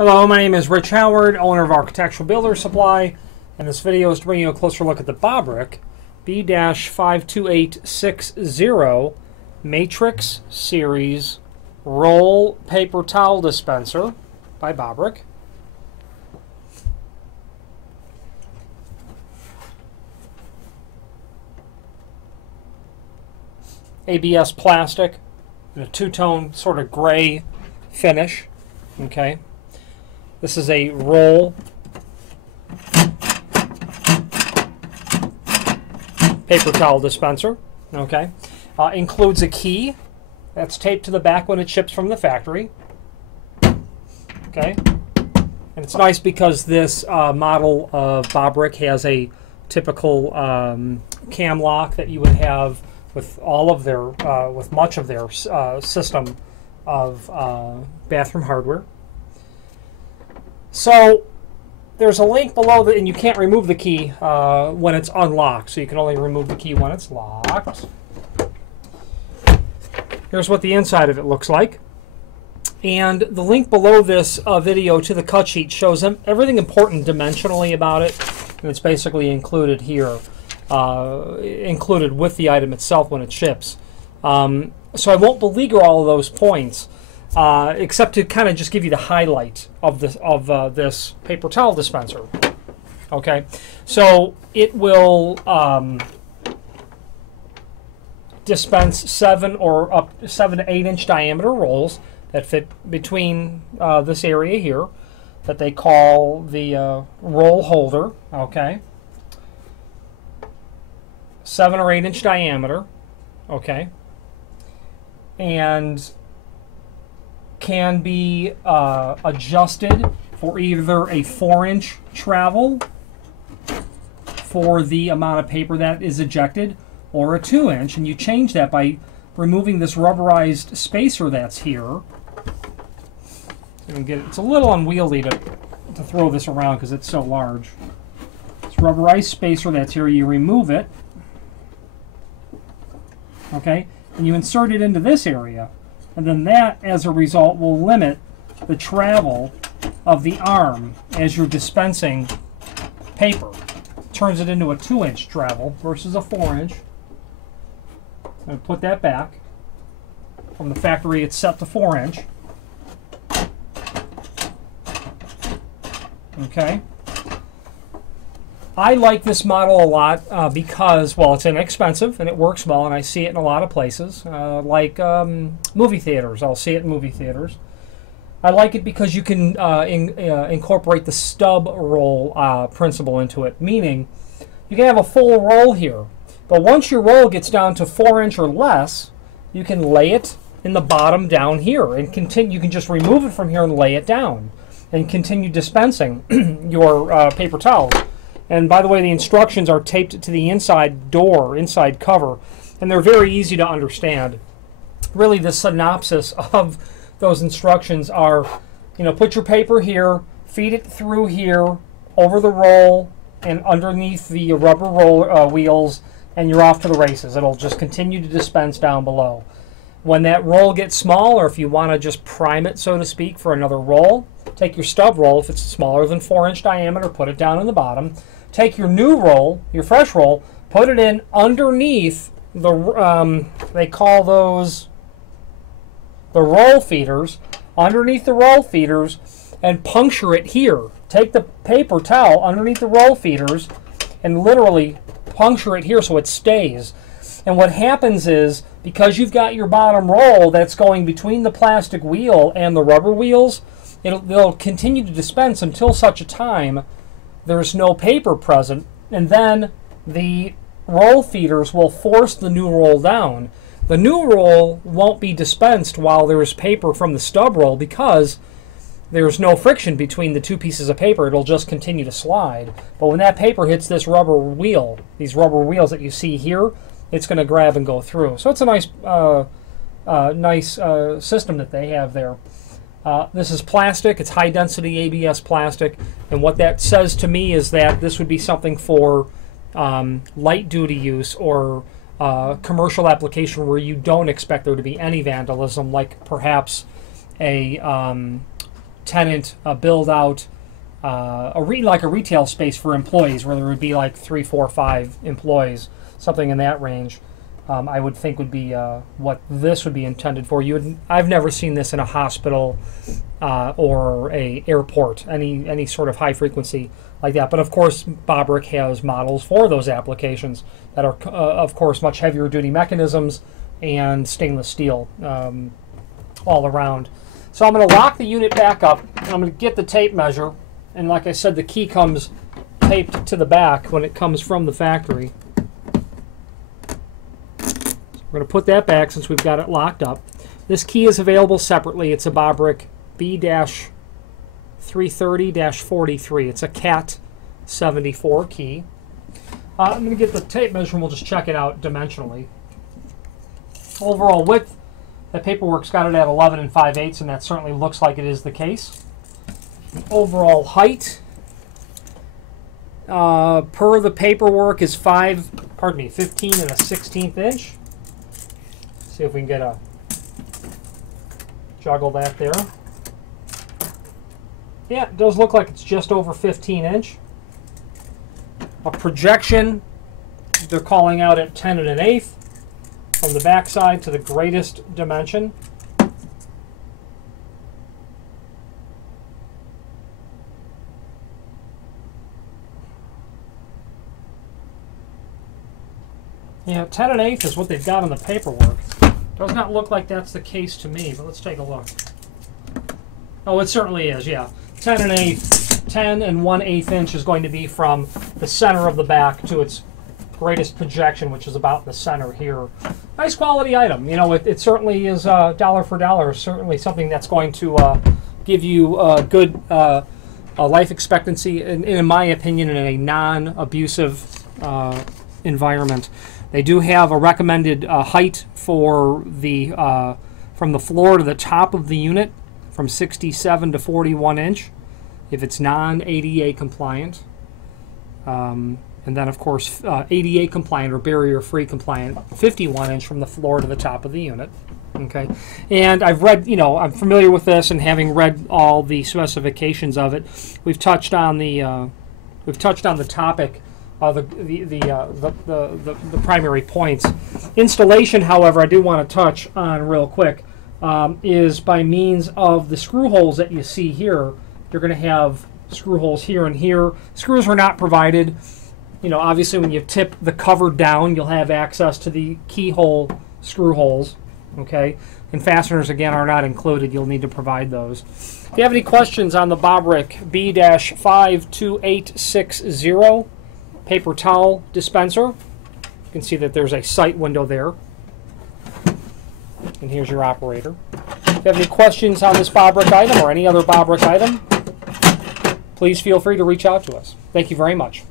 Hello, my name is Rich Howard, owner of Architectural Builder Supply, and this video is to bring you a closer look at the Bobrick B-52860 Matrix Series Roll Paper Towel Dispenser by Bobrick. ABS plastic in a two-tone sort of gray finish. Okay. This is a roll paper towel dispenser. Okay. Includes a key that's taped to the back when it ships from the factory. Okay. And it's nice because this model of Bobrick has a typical cam lock that you would have with all of their, with much of their system of bathroom hardware. So there's a link below, and you can't remove the key when it's unlocked. So you can only remove the key when it's locked. Here's what the inside of it looks like. And the link below this video to the cut sheet shows everything important dimensionally about it. And it's basically included here, included with the item itself when it ships. So I won't beleaguer all of those points. Except to kind of just give you the highlight of this paper towel dispenser. Okay, so it will dispense 7 to 8 inch diameter rolls that fit between this area here that they call the roll holder. Okay, 7 or 8 inch diameter. Okay, and can be adjusted for either a 4-inch travel for the amount of paper that is ejected, or a 2-inch, and you change that by removing this rubberized spacer that's here. It's a little unwieldy to throw this around because it's so large. This rubberized spacer that's here, you remove it, okay, and you insert it into this area. And then that, as a result, will limit the travel of the arm as you're dispensing paper. It turns it into a 2-inch travel versus a 4-inch. I'm going to put that back. From the factory, it's set to 4-inch. Okay. I like this model a lot because, well, it's inexpensive and it works well, and I see it in a lot of places, like movie theaters. I'll see it in movie theaters. I like it because you can incorporate the stub roll principle into it, meaning you can have a full roll here, but once your roll gets down to 4-inch or less, you can lay it in the bottom down here and continue. You can just remove it from here and lay it down and continue dispensing your paper towels. And by the way, the instructions are taped to the inside door, inside cover, and they're very easy to understand. Really, the synopsis of those instructions are, you know, put your paper here, feed it through here, over the roll, and underneath the rubber roll wheels, and you're off to the races. It'll just continue to dispense down below. When that roll gets small, or if you want to just prime it, so to speak, for another roll, take your stub roll. If it's smaller than 4-inch diameter, put it down in the bottom. Take your new roll, your fresh roll, put it in underneath the, they call those the roll feeders, underneath the roll feeders, and puncture it here. Take the paper towel underneath the roll feeders and literally puncture it here so it stays. And what happens is, because you've got your bottom roll that's going between the plastic wheel and the rubber wheels, they'll continue to dispense until such a time there's no paper present, and then the roll feeders will force the new roll down. The new roll won't be dispensed while there's paper from the stub roll because there's no friction between the two pieces of paper. It'll just continue to slide. But when that paper hits this rubber wheel, these rubber wheels that you see here, it's going to grab and go through. So it's a nice system that they have there. This is plastic. It's high-density ABS plastic, and what that says to me is that this would be something for light-duty use or commercial application where you don't expect there to be any vandalism, like perhaps a tenant build out like a retail space for employees, where there would be like 3, 4, 5 employees, something in that range. I would think would be what this would be intended for. I've never seen this in a hospital or a airport, any sort of high frequency like that. But of course, Bobrick has models for those applications that are, of course, much heavier duty mechanisms and stainless steel all around. So I'm going to lock the unit back up. I'm going to get the tape measure, and like I said, the key comes taped to the back when it comes from the factory. We're going to put that back since we've got it locked up. This key is available separately. It's a Bobrick B-330-43. It's a CAT 74 key. I'm going to get the tape measure and we'll just check it out dimensionally. Overall width, the paperwork's got it at 11 5/8, and that certainly looks like it is the case. The overall height, per the paperwork, is 15 1/16 inch. See if we can get a juggle that there. Yeah, it does look like it's just over 15 inch. A projection, they're calling out at 10 1/8 from the back side to the greatest dimension. Yeah, 10 1/8 is what they've got on the paperwork. Does not look like that's the case to me, but let's take a look. Oh, it certainly is, yeah. 10 1/8 inch is going to be from the center of the back to its greatest projection, which is about the center here. Nice quality item. You know, it certainly is dollar for dollar. Certainly something that's going to give you a good life expectancy, in my opinion, in a non-abusive environment. They do have a recommended height for the from the floor to the top of the unit, from 67 to 41 inch, if it's non-ADA compliant. And then, of course, ADA compliant or barrier-free compliant, 51 inch from the floor to the top of the unit. Okay, and I've read, you know, I'm familiar with this, and having read all the specifications of it, we've touched on the topic. The primary points. Installation, however, I do want to touch on real quick, is by means of the screw holes that you see here. You're going to have screw holes here and here. Screws are not provided. You know, obviously when you tip the cover down, you'll have access to the keyhole screw holes. Okay, and fasteners, again, are not included. You'll need to provide those. If you have any questions on the Bobrick B-52860 paper towel dispenser, you can see that there's a sight window there. And here's your operator. If you have any questions on this Bobrick item or any other Bobrick item, please feel free to reach out to us. Thank you very much.